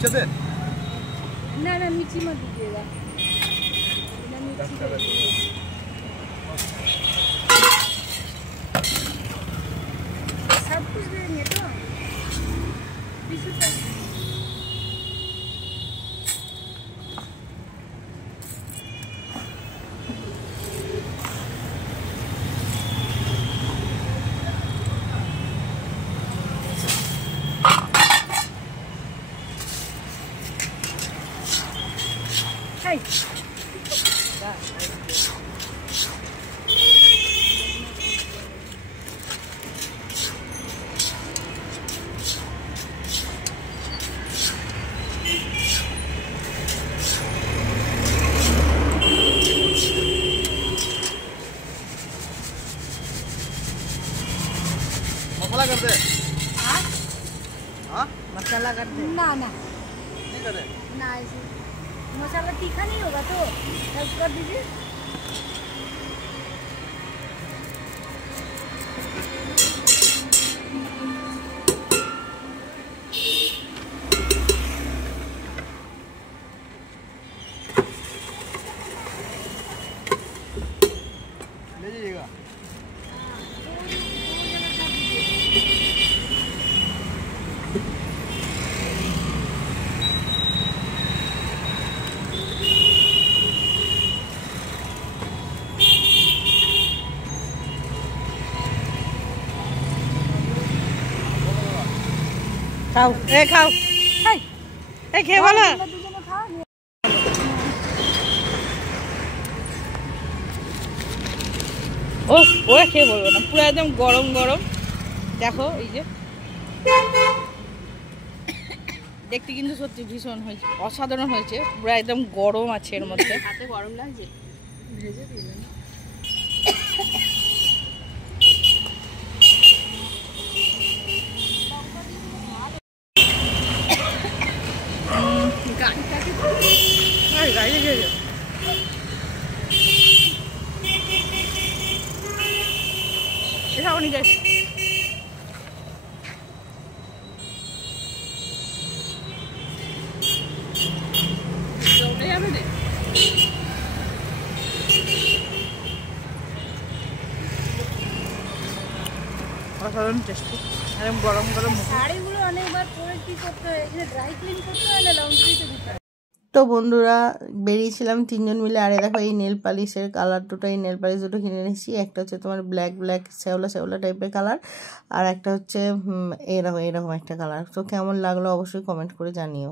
मिर्चा दे ना ना मिर्ची मत दीजिएगा सब कुछ देंगे तो 20 रुपये मसाला कर दे। हाँ हाँ मसाला कर दे ना ना नहीं कर दे ना ऐसे मसाला तीखा नहीं होगा तो हेल्प कर दीजिए ले लीजिएगा। খাও এ খাও এই খেয়ে বলো ও ওরা খেয়ে বলবো না পুরো একদম গরম গরম দেখো এই যে দেখতে কিন্তু সত্যি ভীষণ হয়েছে অসাধারণ হয়েছে পুরো একদম গরম আছে এর মধ্যে হাতে গরম লাগছে ভেজে দিলেন গাড়ি গেছে এটা উনি গেছে অসাধারণ টেস্টি একদম গরম গরম শাড়িগুলো অনেকবার পরে কি করতে হয় এখানে ড্রাই ক্লিন করতে হয় না লন্ড্রিতে দিতে হয় তো বন্ধুরা বেরিয়েছিলাম তিনজন মিলে আর দেখো এই নেল পালিশের কালার দুটো এই নেল পালিশ দুটো কিনে নিয়েছি একটা হচ্ছে তোমার ব্ল্যাক ব্ল্যাক শ্যাওলা শ্যাওলা টাইপের কালার আর একটা হচ্ছে এরকম একটা কালার তো কেমন লাগলো অবশ্যই কমেন্ট করে জানিও।